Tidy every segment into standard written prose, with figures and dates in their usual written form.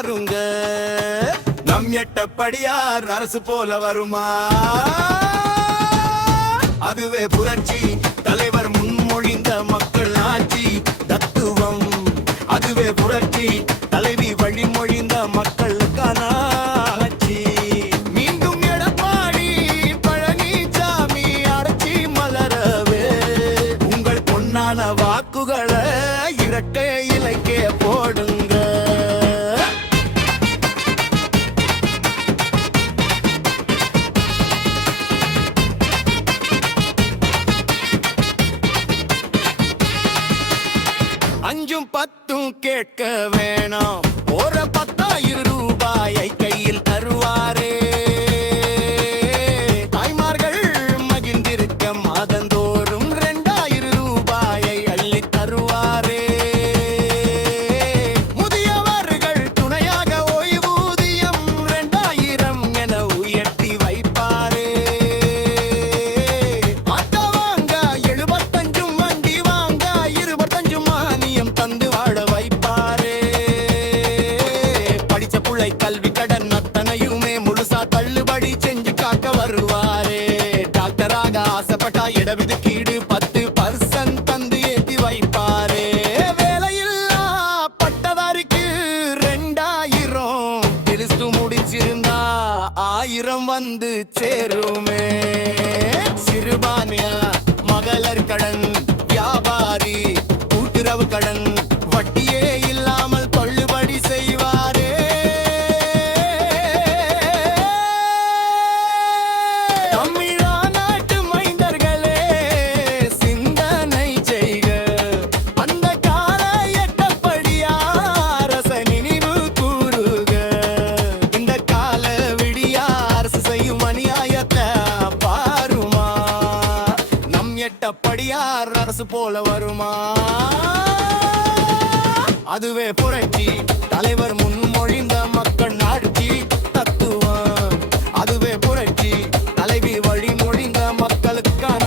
பாருங்க. நம் எட்டப்படியார் அரசு போல வருமா? அதுவே புரட்சி தலைவர் முன்மொழிந்த மக்கள் ஆட்சி தத்துவம். அதுவே புரட்சி தலைவி வழிமொழிந்த மக்களுக்கான ஆட்சி. மீண்டும் எடப்பாடி பழனிசாமி ஆட்சி மலரவே உங்கள் பொன்னான வாக்குகளை இரட்டை இலைக்கே போடுங்க. அஞ்சும் பத்தும் கேட்க வேணாம், ஒரு 10,000 ரூபாயை கையில் தருவாரே. தாய்மார்கள் மகிழ்ந்திருக்க மாதந்தோறும் 2,000 ரூபாயை அள்ளி தருவாரே. முதியவர்கள் துணையாக ஓய்வூதியம் 2,000 என உயர்த்தி வைப்பாரே. ஆட்டோ வாங்க 75 வண்டி வாங்க 25 மானியம் தந்து வாழ வைப்பாரே. படிச்ச புள்ளை கல்வி கடன் அத்தனையுமே முழுசா தள்ளுபடி செஞ்சு காக்க வருவாரே. டாக்டராக ஆசைப்பட்டா இடஒதுக்கீடு 10% தந்து ஏத்தி வைப்பாரே. வேலையில்லா பட்டதாரிக்கு 2,000 பிரிச்சு முடிச்சிருந்தா 1,000 வந்து சேருமே. சிறுபான்மைய மகளிர் கடன், வியாபாரி கூட்டுறவு கடன் வட்டியே இல்லாமல் தள்ளுபடி செய்வாரே. தமிழ்நாட்டு மைந்தர்களே சிந்தனை செய்க. அந்த கால எட்டப்படியார் அரச நினைவு கூறுக. இந்த கால விடியார் அரசு செய்யும் அநியாயத்தை பாருமா? நம் எட்டப்படியார் அரசு போல வருமா? அதுவே புரட்சி தலைவர் முன்மொழிந்த மக்கள் ஆட்சி தத்துவம். அதுவே புரட்சி தலைவி வழிமொழிந்த மக்களுக்கான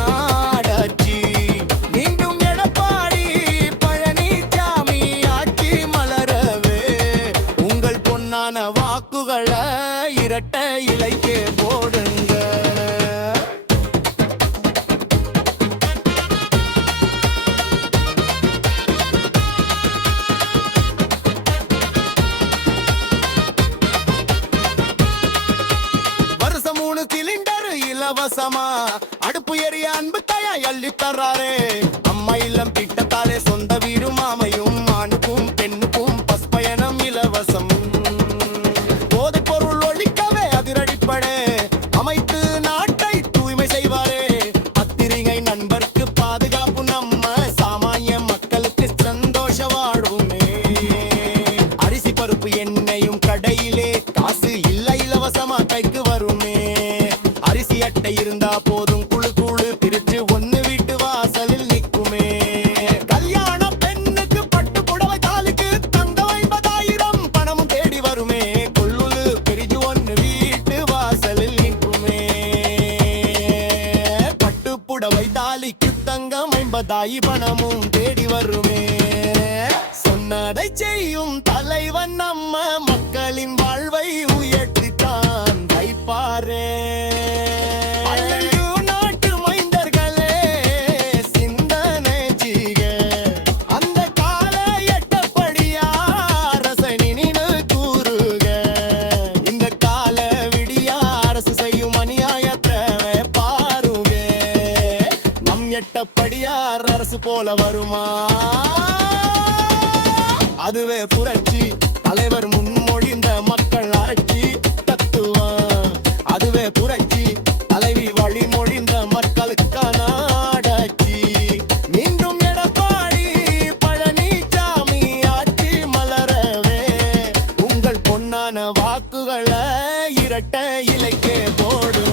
ஆட்சி. மீண்டும் எடப்பாடி பழனிசாமி ஆட்சி மலரவே உங்கள் பொன்னான வாக்குகளை இரட்டை இலைக்கே போடுங்க. வருஷம் 3 சிலிண்டர் இலவசமா அடுப்பு எரிய அன்பு தாயாய் அள்ளி தர்றாரே. அம்மா இல்லம் திட்டத்தாலே சொந்த வீடு மாமையும் ஆணுக்கும் பெண்ணுக்கும் பஸ் பயணம் இலவசம். போதைப் பொருள் ஒழிக்கவே அதிரடிப்படை அமைத்து நாட்டை தூய்மை செய்வாரே. பத்திரிகை நண்பருக்கு பாதுகாப்பு நம்ம சாமானிய மக்களுக்கு சந்தோஷ வாடுமே. அரிசி பருப்பு எண்ணெயும் கடையிலே காசு இல்ல இலவசமா கைக்கு வருமே. அரிசி அட்டை இருந்தா போதும் குழு குழு பிரிச்சு ஒண்ணு வீட்டு வாசலில் நிக்குமே. கல்யாண பெண்ணுக்கு பட்டு புடவை தாலிக்கு தங்கம் 50,000 பணமும் தேடி வருமே. கொள்ளுலு பிரிச்சு ஒண்ணு வீட்டு வாசலில் நிக்குமே. பட்டு புடவை தாலிக்கு தங்கம் 50,000 பணமும் தேடி வருமே. சொன்னதை செய்யும் தலைவன் நம்ம மக்களின் வாழ்வை உயர்த்தித்தான் வைப்பாரே. நாட்டு மைந்தர்களே சிந்தனை செய்க. அந்த கால எட்டப்படியார் அரசை நினைவு கூறுக. இந்த கால விடியார் அரசு செய்யும் அநியாயத்தை பாருங்க. நம் எட்டப்படியார் அரசு போல வருமா? அதுவே புரட்சி தலைவர் முன்மொழிந்த மக்கள் ஆட்சி தத்துவம். அதுவே புரட்சி தலைவி வழிமொழிந்த மக்களுக்கான ஆட்சி. மீண்டும் எடப்பாடி பழனிசாமி ஆட்சி மலரவே உங்கள் பொன்னான வாக்குகளை இரட்டை இலைக்கே போடும்.